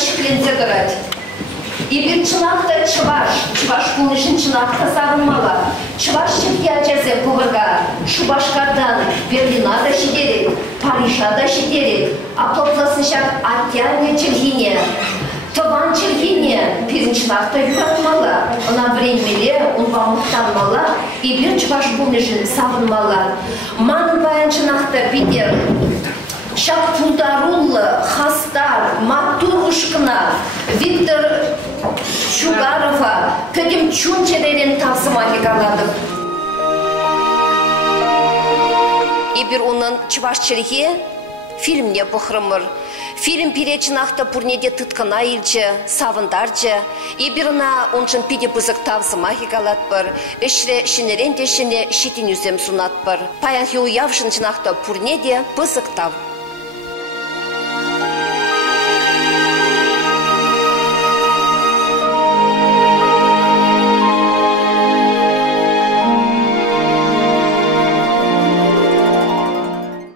şüklense durat. İbir çınakta çıvaş buluşun çınakta savunmalar. Çıvaş çiftiyacası kuvırga, şu başkardan Berlin'a da şiderik, Paris'a da şiderik, apoplasınşak Atyanya çilhine, Toban çilhine, pirin çınakta yuratmalı, ona времени, onva muhtanmalı, İbir çıvaş buluşun savunmalı. Manın bayan çınakta bilir, Şak Пулдаруллы, Хастар, Матурушкина, Виктор Шугарова көтім чунчелерін тапсымали қаладық. Ебір оның чывашчылығы фильмне бұқырымыр. Фильм перечінақта пұрнеде тұтқына илчі, савындарчы. Ебіріна оншын педе бұзық тапсымали қалад бір. Үшірі шинерен дешіне шетін үзем сунат бір. Паян хеу явшын жынақта пұрнеде бұзық тап.